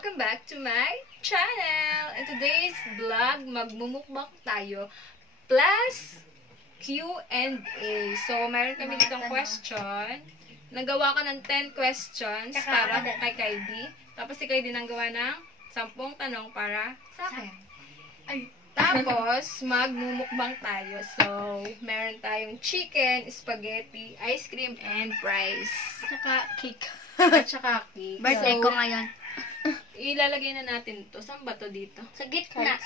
Welcome back to my channel! In today's vlog, magmumukbang tayo plus Q&A. So, meron kami ditong question. Nagawa ko ng 10 questions para kay Kylie. Tapos si Kylie nanggawa ng 10 tanong para sa akin. Tapos, magmumukbang tayo. So, meron tayong chicken, spaghetti, ice cream, and fries. Tsaka cake. At saka cake. Birthday ko ngayon. Ilalagay na natin to. Saan ba to dito? Sa gitna.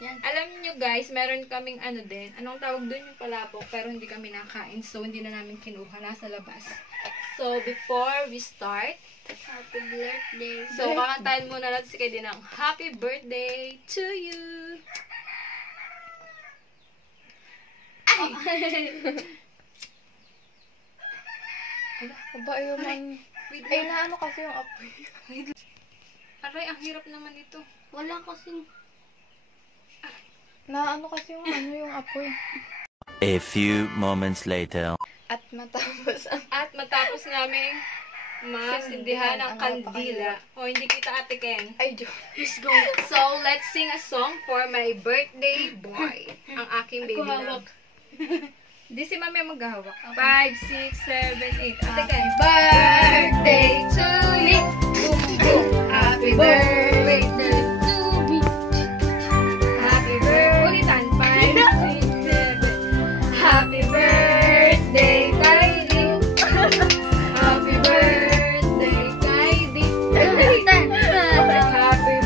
Yan. Alam nyo guys, meron kaming ano din. Anong tawag doon yung palapok? Pero hindi kami nakain. So, hindi na namin kinuha. Nasa labas. So, before we start, Happy birthday. so, kakantahin muna natin si Kylie ng Happy Birthday to you! Ay! Aba, ayun man. Ay, naano kasi yung apoy. Aray, ang hirap naman ito. Wala kasing... Naano kasi yung yung apoy. A few moments later. At matapos namin masindihan ang kandila. O, hindi kita Ate Ken. Ay, Diyos. Let's go. So, let's sing a song for my birthday boy. Ang aking baby love. Di si Mami ang maghahawak. 5, 6, 7, 8. Ate Ken. Birthday to you. Boom, boom. Happy birthday to me. Happy birthday. Ulitan. 5, 6, 7. Happy birthday, Kylie. Happy birthday, Kylie. Happy birthday. Happy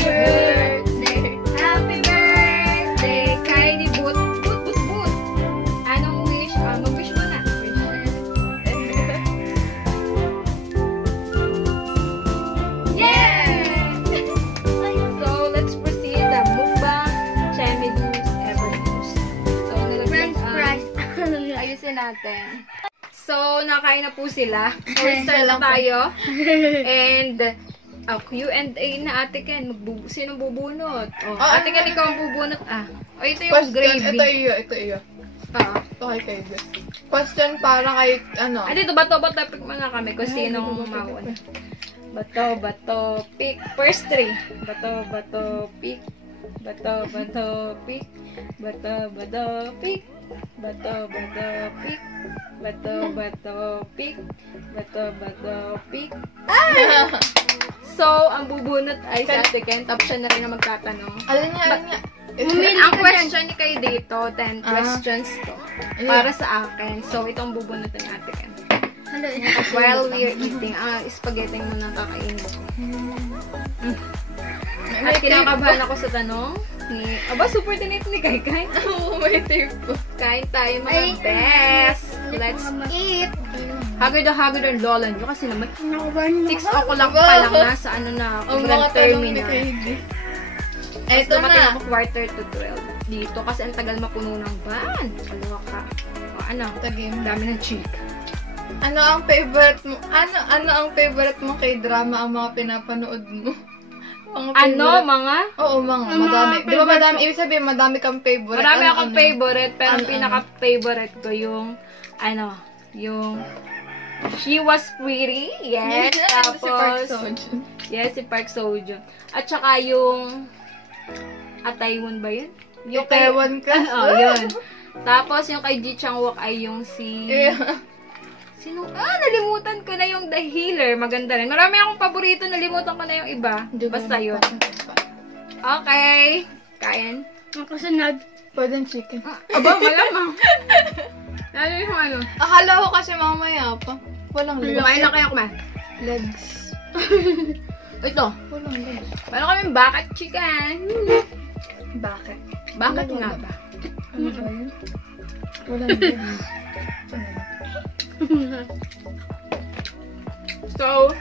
birthday. Happy birthday, Kylie. Boot. Anong wish? Mag-wish mo na. Yeah! So, let's proceed. The mukbang, Chemi Juice, Ever Juice. So, French fries. ayusin natin. So, nakain na po sila. So, start na tayo. And, Q&A na Ate Ken. Sino bubunot? Oh, Ate Ken, ikaw ang bubunot. O, ito yung Question, gravy. ito iyo. Oo. Ito kay Kylie. Question para kay, ano? Dito, bato, pick muna kami kung sinong mauna. Bato, pick. First 3. Bato, pick. Bato, pick. Bato, pick. Bato, pick. Bato, pick. Bato, pick. So, ang bubunot ay si Ate Ken. Tapos siya na rin ang magtatanong. Alin niya? Ang question ni kayo dito, 10 questions to. Para sa akin. So, itong bubunutan ni Ate Ken. While we're eating, spaghetti mo nang kakainin ko. At kinakabahan ako sa tanong ni... Aba, super tinit ni Kai. Oo, may tape po. Kain tayo mga best. Let's eat. Hagod ang lola nyo kasi naman 6 o'clock pa lang nasa ano na, Ang Grand mga tanong ni Terminal. Kylie. Eto na. Ako quarter to 12 dito kasi ang tagal mapuno ng van. Kalawa ka. O ano? Tagim. Dami ng chika. Ano ang favorite mo? Ano ang favorite mo kay drama ang mga pinapanood mo? Mga? Oo, madami. Di ba madami? Ibig sabihin, madami kang favorite. Marami akong favorite, pero ang pinaka-favorite ko yung, yung She Was Pretty. Yes. Tapos, si Park Seo-joon. Yes, si Park Seo-joon. At saka yung, Ataewon ba yun? Yung Itaewon ka? yun. Tapos, yung kay Ji Chang-wook ay yung si... Sino? Nalimutan ko na yung The Healer. Maganda rin. Marami akong paborito. Nalimutan ko na yung iba. Basta yun. Okay. Kain. Ang kasunod. Pwedeng chicken. Aba, malamang. Lalo yung ano. Akala ko kasi mamaya pa. Walang legs. Kumain na kayo kumain. Legs. Ito. Walang legs. Meron kaming bakit chicken. Bakit? Bakit nga ba? Ano ba yun? Walang legs. So,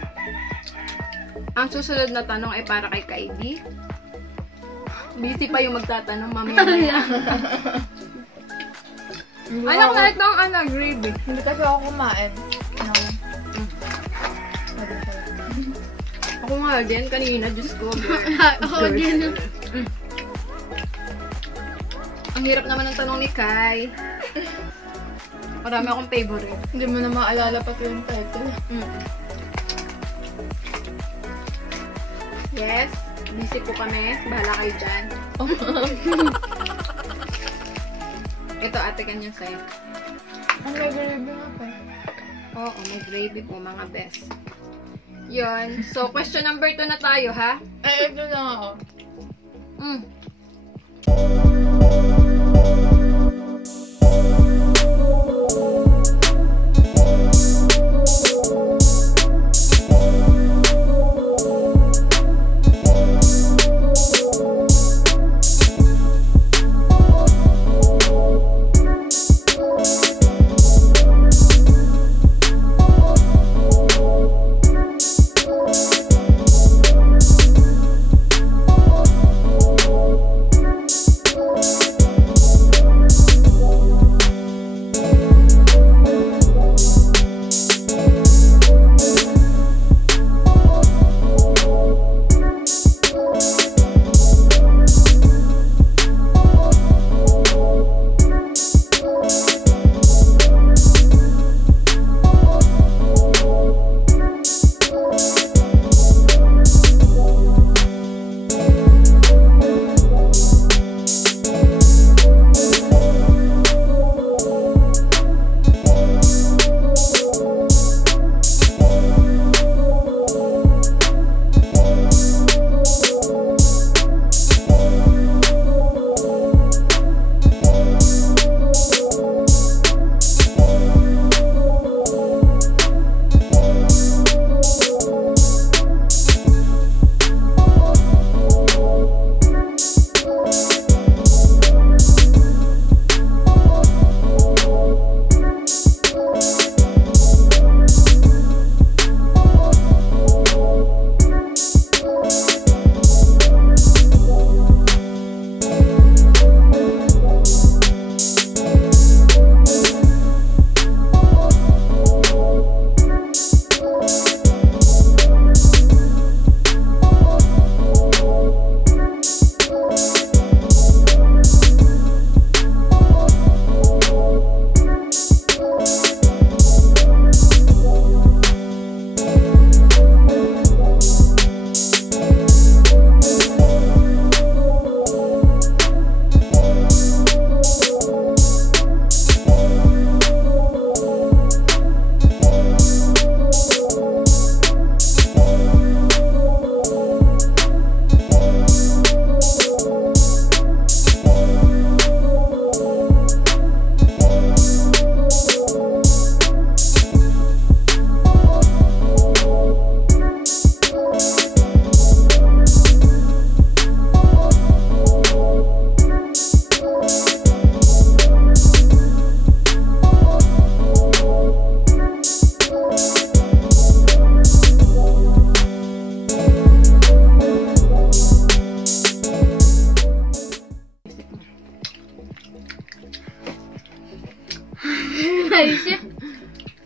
ang susunod na tanong ay para kay Kylie. Busy pa yung magtatanong, mamaya. Anak na itong gravy. Hindi kasi ako kumain. No. Ako nga din, kanina, Diyos ko. Ako din. Ang hirap naman ng tanong ni Kai. Marami akong favorite. Hindi mo na maalala pati yung title. Yes. Busy po kami. Bahala kayo dyan. Ito, ate, ganyan sa'yo. Ang gagawin nga pa. Oo, may gravy po, mga best. Yun. So, question number 2 na tayo, ha? Ay, ito na ako.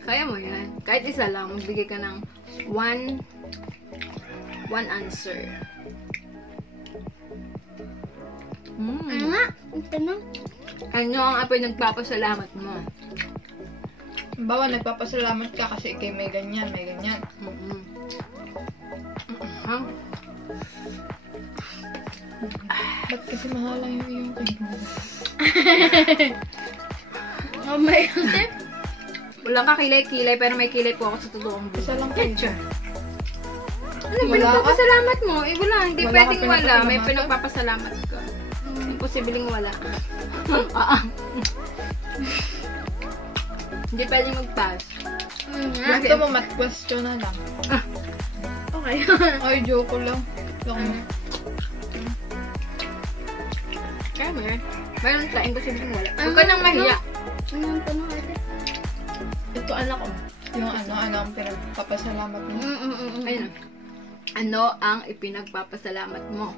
Kaya mo yan. Kahit isa lang, magbigay ka ng one answer. Ano nga? Ang tanong? Ano ang apoy nagpapasalamat mo? Bawa, nagpapasalamat ka kasi ikay may ganyan, may ganyan. Ba't kasi mahalang yung iyong kaibigan? Oh my God. Walang kakilay-kilay, pero may kilay po ako sa totoong buhay. Isa lang kayo. Ano, Wala pinagpapasalamat mo? Eh, wala. Hindi Wala pwedeng ka wala. May pinagpapasalamat? pinagpapasalamat ka. Imposibleng wala. Hindi pwedeng mag-pass. Gusto mo mat-question na lang. Okay. Ay, joke lang. Kaya mo yan. Mayroon ka, imposibleng wala. Ano? Huwag ka nang mahiya. Ano ang tanong ate? Ito anak ko. Yung ano ang pinagpapasalamat mo. Ayun. Ano ang ipinagpapasalamat mo?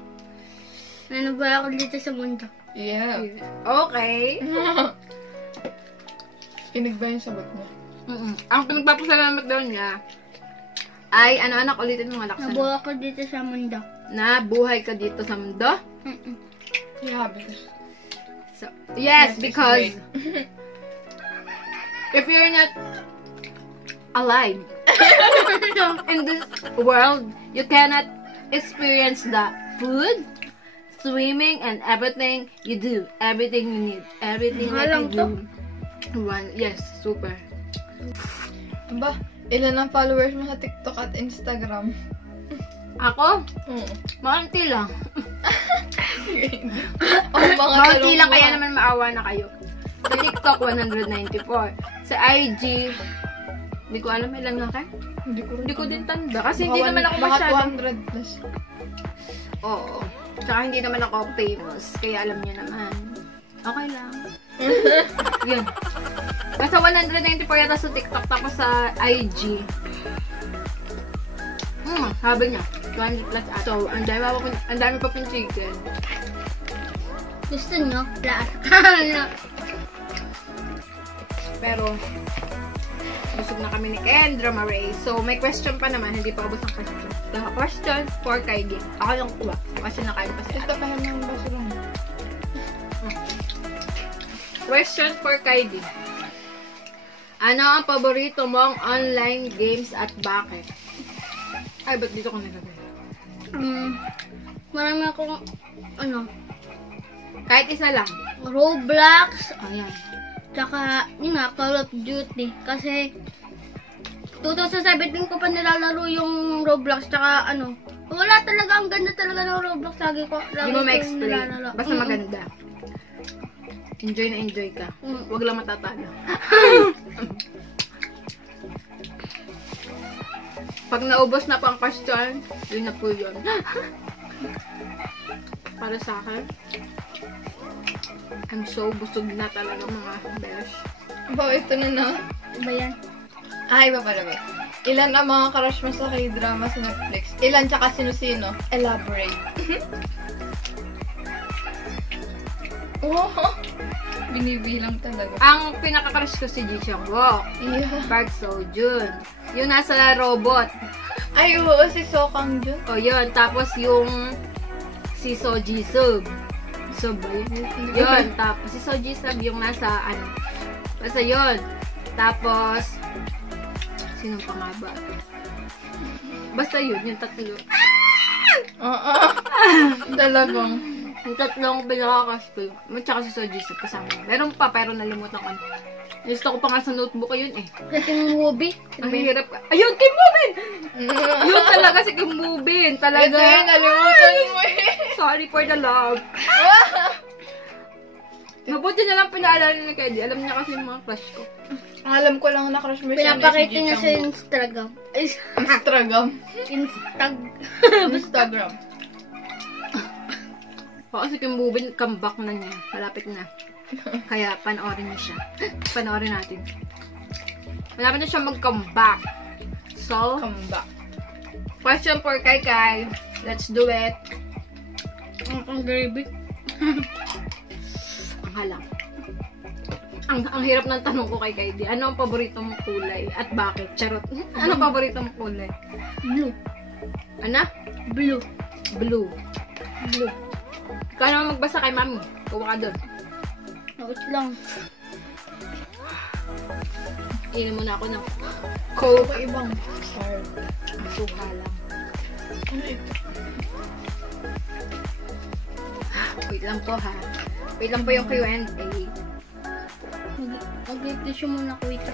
Ano ba ako dito sa mundo? Yeah. Okay. Kinig ba yung sagot niya? Ang pinagpapasalamat daw niya ay, ano anak, ulitin mo, Laksan. Nabuo ako dito sa mundo. Nabuhay ka dito sa mundo? Yeah, because... So, yes, Yes, because if you're not alive in this world, you cannot experience the food, swimming, and everything you do. Everything you need. Everything that you do. Yes, super. Ba, ilan ang followers mo sa TikTok at Instagram? Ako? Maunti lang. Mga Maunti lang, talong kaya mo. naman maawa na kayo. Sa TikTok, 194. Sa IG, hindi ko alam ilan nga kayo. Hindi ko din tanda. Kasi hindi naman ako masyado. Baka 200 plus. Oo. Tsaka hindi naman ako famous. Kaya alam niyo naman. Okay lang. Yun. Basta 194 yata sa TikTok. Tapos sa IG. Sabi niya. 200 plus. So, ang dami pa pong chicken. Gusto nyo? Lahat. Pero, busog na kami ni Kendra Marie. So, may question pa naman. Hindi pa ubos ang question. The question for Kylie. Ako lang kuha. Kasi nakain pa si Ito pa yung basura mo. Question for Kylie. Ano ang paborito mong online games at bakit? Ay, ba't dito ko nagagay? Marami akong, Kahit isa lang. Roblox, Ayan. tsaka, yun nga, Call of Duty. Kasi, 2017 ko pa nilalaro yung Roblox, tsaka wala talaga, ang ganda talaga ng Roblox. Lagi ko Hindi mo ma-explain. nilalaro. Basta maganda. Enjoy na enjoy ka. Huwag lang matatalo. Pag naubos na po ang question, yun na po yun. Para sa akin, I'm so busog na talaga mga besh. Ba, ito na. Iba yan. Iba pala ba? Ilan ang mga crush mo sa K-drama sa Netflix? Ilan tsaka sino-sino? Elaborate. Oh, binibilang talaga. Ang pinaka-crush ko si Ji Chang-wook. Yeah. Park Seo-joon. Yung nasa robot. Ay, oo, si Sokang Jun. O yun. Tapos yung si So Ji-sub. Sub ba yun? Yun. Tapos si So Ji-sub yung nasa basta yun. Tapos sino pa nga ba? Basta yun. Yung tatlo. Oo. Talagang. Yung tatlong pinaka-crush ko. Tsaka si So Ji-sub kasama. Meron pa pero nalimutan ko. Gusto ko pa nga sa notebook ko yun eh. Kasi yung movie. Ang hirap ka. Ayun, Kim Mubin! Yun talaga si Kim Mubin. Talaga. Ito yun, nalimutan mo eh. Sorry for the love. Mabuti na lang pinaalala ni Kedi. Alam niya kasi yung mga crush ko. Ang alam ko lang na crush mo siya Pinapakita niya sa Instagram. Instagram. Instagram. Oo, si Kim Mubin, comeback na niya. Malapit na. Kaya panoorin niyo siya. Panoorin natin. Malapit na siya mag-comeback. So, Come back. question for Kai Kai. Let's do it. Ang gravy. Ang halang. Ang hirap ng tanong ko kay Kai. Ano ang paborito mong kulay? At bakit? Charot. Ano ang paborito mong kulay? Blue. Ano? Blue. Blue. Blue. Ikaw naman magbasa kay mami. Kuha ka doon. Wait lang. Inom muna ako ng Coke. Ibang star. suha lang. Ano ito? Wait lang po ha. Wait lang po yung Q&A. Mag-tissue muna ko ito.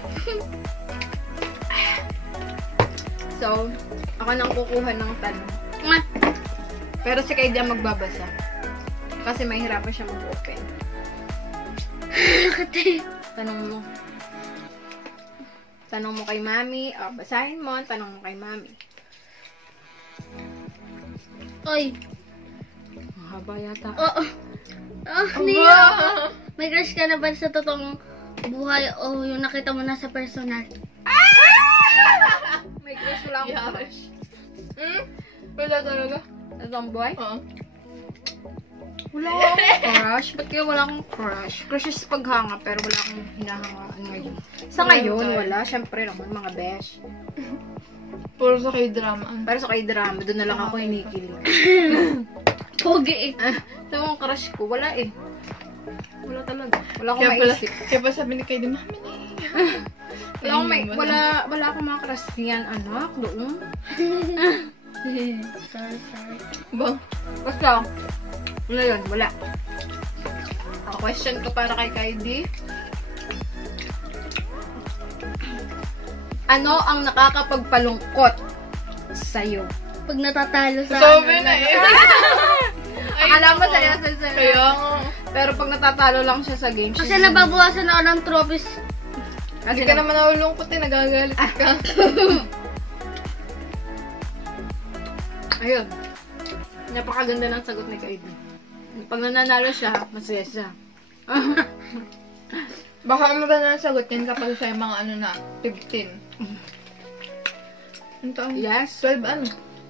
So, ako nang kukuha ng tanong. Pero si Kay Dian magbabasa. Kasi mahirapan siya mag-open. Tanong mo. Tanong mo kay mami. O, basahin mo. Tanong mo kay mami. Oy. Mahaba yata. Oo. Nia. May crush ka na ba sa totoong buhay o yung nakita mo na sa personal? May crush wala akong Yeah. crush. Wala talaga. Ano ang buhay? Oo. Wala akong crush. Ba't kaya wala akong crush? Crush is paghanga, pero wala akong hinahangaan ngayon. Sa ngayon, wala. Syempre naman, mga besh. Puro sa K-drama. Pero sa K-drama, doon na lang ako hinikilig. Pogi eh. Sa mga crush ko, wala eh. Wala talaga. Wala akong Kaya pala, maisip. kaya pa sabi ni Kaidi, Mami na Wala akong mga crush yan, anak, doon. Sorry. Ba? Basta, ano yun? Wala. Question ko para kay Kylie. Ano ang nakakapagpalungkot sa'yo? Pag natatalo sa Sabi na eh. Akala mo sa'yo. Kaya nga. Pero pag natatalo lang siya sa game, Kasi nababawasan ako ng trophies. Hindi ka naman nalulungkot eh. Nagagalit ka. Ayun. Napakaganda ng sagot ni Kylie. Pag nananalo siya, masaya siya. Baka ang maganda na sagot yan kapag siya yung mga ano na, 15. Ano to? Yes. 12 ano?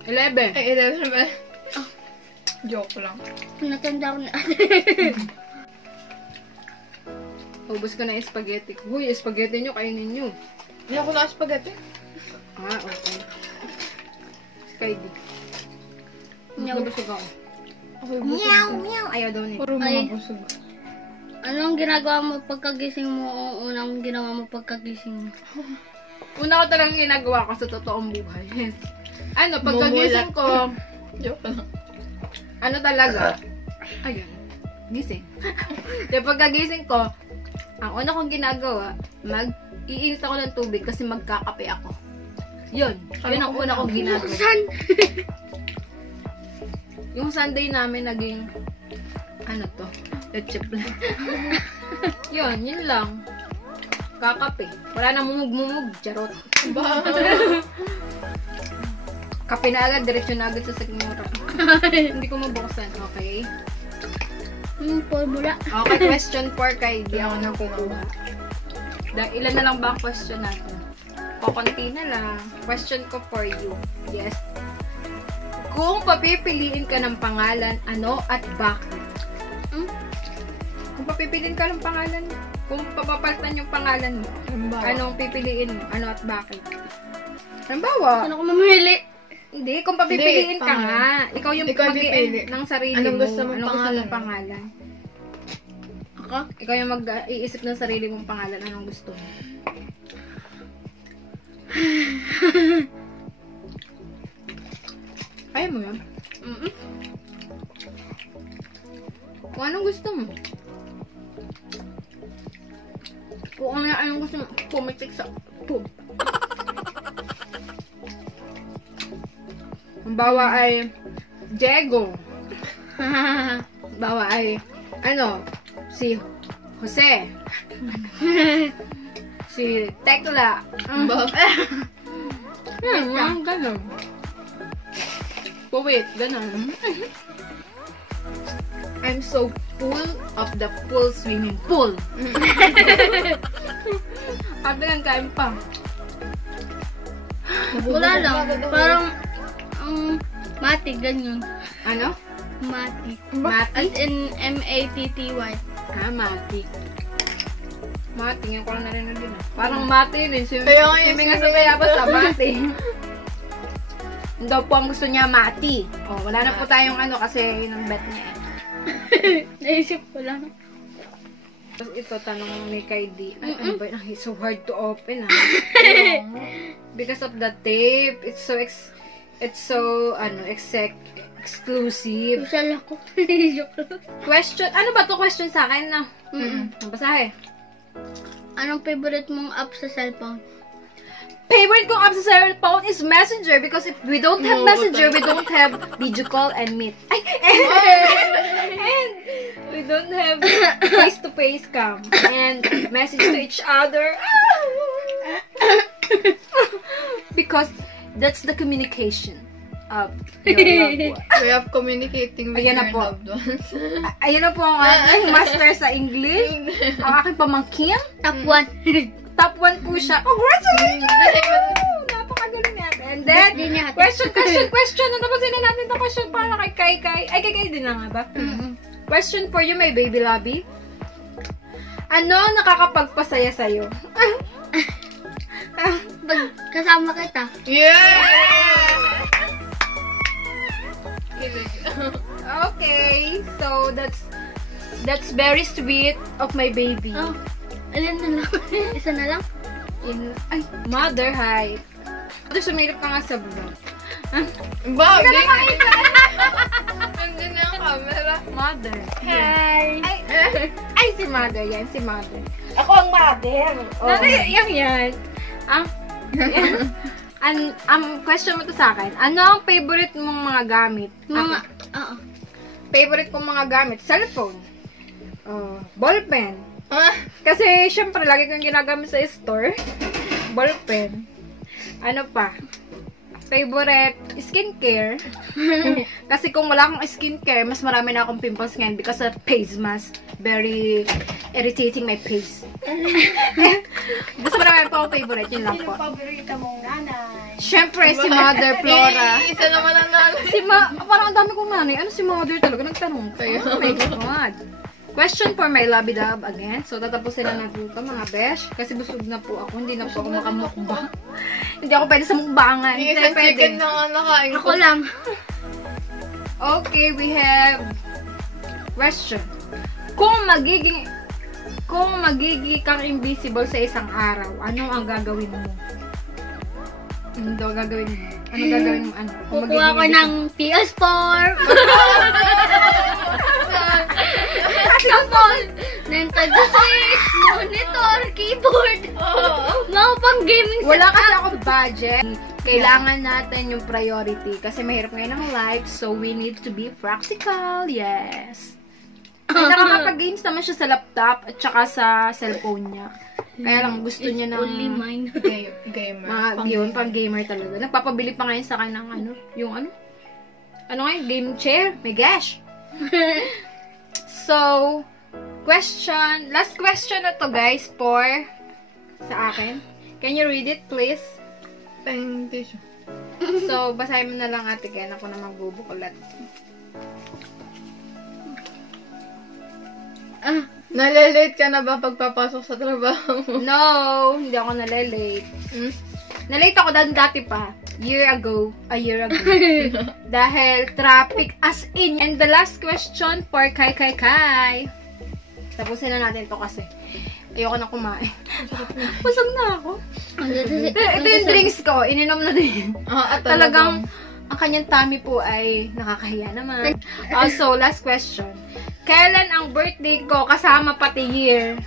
11. Ay, 11 ba? Joke lang. Natanda ko na. Ubus ko na yung spaghetti ko. Huy, yung spaghetti nyo, kainin nyo. Hindi ako na spaghetti. Ah, okay. Kylie. Meow. Nabusog ako. Ako yung busog. Meow. Ayaw daw ni. Puro Ay. mga busog. Anong ginagawa mo pagkagising mo o unang ginawa mo pagkagising mo? Una ko talagang ginagawa ko sa totoong buhay. Ano, pagkagising ko, Joke lang. ano talaga? Ayun. Gising. Kaya pagkagising ko, ang una kong ginagawa, iinit ako ng tubig kasi magkakape ako. Yun. Yun ang una kong ginagawa. Saan? Yung Sunday namin naging, ano to, leche plan. Yun lang. Kakape. Wala nang mumug-mumug. Charot. Ba? Kape na agad, diretsyo na agad sa sigmura. Hindi ko mabuksan, okay? Formula. Okay, question 4 kay di ako nang kukuha. Ilan na lang ba ang question natin? Kukunti na lang. Question ko for you. Yes. Kung papipiliin ka ng pangalan, ano at bakit? Kung papipiliin ka ng pangalan, kung papapalitan yung pangalan mo, anong pipiliin mo? Ano at bakit? Halimbawa, Saan ako mamili? hindi, kung papipiliin Hindi, ka nga, ikaw yung Ikaw mag-i-end pipili. ng sarili Anong mo. gusto mong Anong pangalan? mong pangalan? Ako? Ikaw yung mag-iisip ng sarili mong pangalan. Anong gusto mo? Kaya mo yan? Kung anong gusto mo? Kung anong gusto mo, pumitik sa... Ang bawa ay Diego. Bawa ay si Jose. Si Tekla. Mga ganun. Puwit, ganun. I'm so full of the pool swimming pool. At yan, kain pa. Wala lang. Parang, matik, ganyan. Ano? Matik. Mati? As in, M-A-T-T-Y. Ah, Mati. Mati, ngayon ko lang narinig din. Parang Mati din. Kaya nga Swimming nga sa Mayabas sa Mati. Daw po ang gusto niya, Mati. Oh, wala na po tayong kasi yun ang bet niya. Naisip ko lang. Tapos ito, tanong ni Kylie. Ay, ano ba yun? It's so hard to open, Because of the tape. It's so exclusive. Usal ako. Joke lang. Question, ano ba to question sa akin na? Basahe. Anong favorite mong app sa cellphone? Favorite kong app sa cellphone is Messenger because if we don't have Messenger, we don't have video call and meet. Ay, and we don't have face-to-face cam and message to each other. Because that's the communication of your loved one. We have communicating with Ayan your na po. loved ones. Ayun na po ang aking master sa English. Ang aking pamangkin. Top 1. Top 1 po siya. Congratulations! Napakagaling natin. And then, question. Ano ba sila natin ito question para kay Kai? Ay, kay Kai din na nga ba? Question for you, my baby Lobby. Ano ang nakakapagpasaya sa'yo? Pag kasama kita. Yeah! Okay, so that's very sweet of my baby. Oh, alin na lang. Isa na lang. Ay, mother, hi. Mother, sumilip ka nga sa vlog. Bagay. Nandiyan na ang camera. Mother. Hi! Ay, si Mother yan. Si Mother. Ako ang mother. Ano yan? Ang question mo to sa akin, ano ang favorite mong mga gamit? Mga, oo. Favorite kong mga gamit? Cellphone. Ballpen. Ah, Kasi, syempre, lagi kong ginagamit sa store. Ballpen. Ano pa? Favorite skincare. Kasi kung wala akong skincare, mas marami na akong pimples ngayon because of face mask. Very irritating my face. Mas marami pa akong favorite. Yun lang po. paborito mong nanay? Syempre, si Mother Flora. isa naman ang nanay. Parang ang dami kong nanay. Ano si Mother talaga? Nagtanong ko. Oh my God. Question for my lovey dove again. So, tatapusin na natin ito, mga besh. Kasi busog na po ako. Hindi na po ako makamukbang. Hindi ako pwede sa mukbangan. Hindi Isang pwede. chicken na nga nakain ko. Ako lang. Okay, we have question. Kung magiging kang invisible sa isang araw, ano ang gagawin mo? Ano gagawin mo? Ano gagawin mo? Ano? Kung Kukuha ko magiging ng PS4. Tapos, Nintendo Switch, monitor, keyboard. Mga pang gaming wala kasi ako budget. Kailangan natin yung priority kasi mahirap ngayon ang life, so we need to be practical. Yes. Nakakapag-games naman siya sa laptop at saka sa cellphone niya. Kaya lang gusto niya ng Only mine. Gamer. pang gamer talaga. Nagpapabili pa ngayon sa kanya ng ano nga, game chair. My gosh. So, last question na to guys for sa akin. Can you read it please? Thank you. So, basahin mo na lang ate Ken. Ako na magbubukulat. Nalilate ka na ba pagpapasok sa trabaho mo? No, hindi ako nalilate. Hmm? Nalate ako dati pa. A year ago. Dahil traffic as in. And the last question for Kai. Tapusin na natin to kasi. Ayoko na kumain. Busog na ako. Ito yung drinks ko. Ininom na din. Talagang, ang kanyang tummy po ay nakakahiya naman. Also, last question. Kailan ang birthday ko kasama pati year?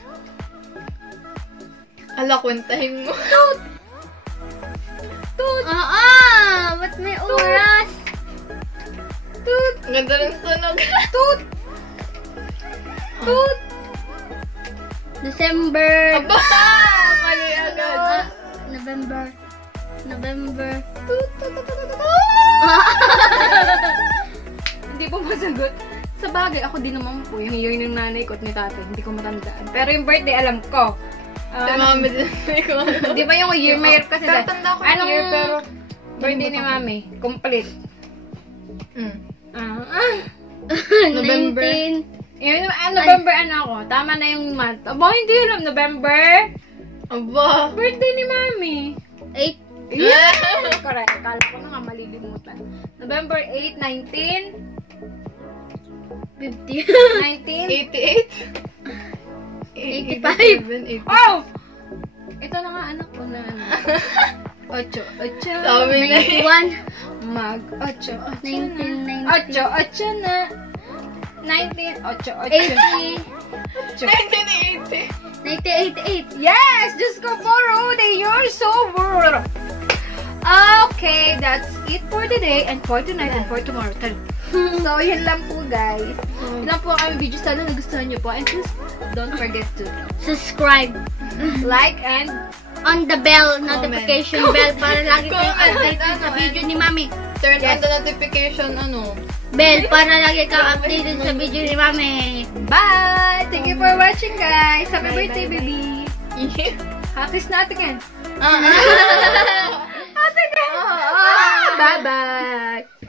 Ala, kwentahin mo. Oo! Ba't may oras? Toot! Ang ganda ng sunog. Toot! Toot! December. Aba! Mali agad. November. Hindi po masagot. Sa bagay, ako din naman po. Yung year ng nanay ko at ni tatay, hindi ko matandaan. Pero yung birthday, alam ko. Sa mami din. Di ba yung year, mayroon kasi Tatanda ko yung year, pero... birthday ni mami, complete. November. 19. November ano ako? Tama na yung month. Aba, hindi alam. November? Aba! Birthday ni mami. 8. Yeah! Correct. Kala ko na nga malilimutan. November 8, 19. 50. 19. 88. 85. Oh! Ito na nga anak ko na. 8. Sabi na eh. 91. Mag 8. 19. 8 na. 19. 8. 80. 1980. 1988. Yes! Diyos ko po, Rudy! You're so rude! Okay, that's it for today and for tonight and for tomorrow. So, yun lang po, guys. Yun lang po ang video. Sana nagustuhan nyo po. And please, don't forget to Subscribe. like and On the bell, notification bell para lagi kayong updated sa video ni Mami. Turn on the notification, Bell para lagi kang updated sa video ni Mami. bye! Thank you for watching, guys. Happy birthday, baby! Yeah. Happy natin yan. Ah. Ate Ken! Bye-bye!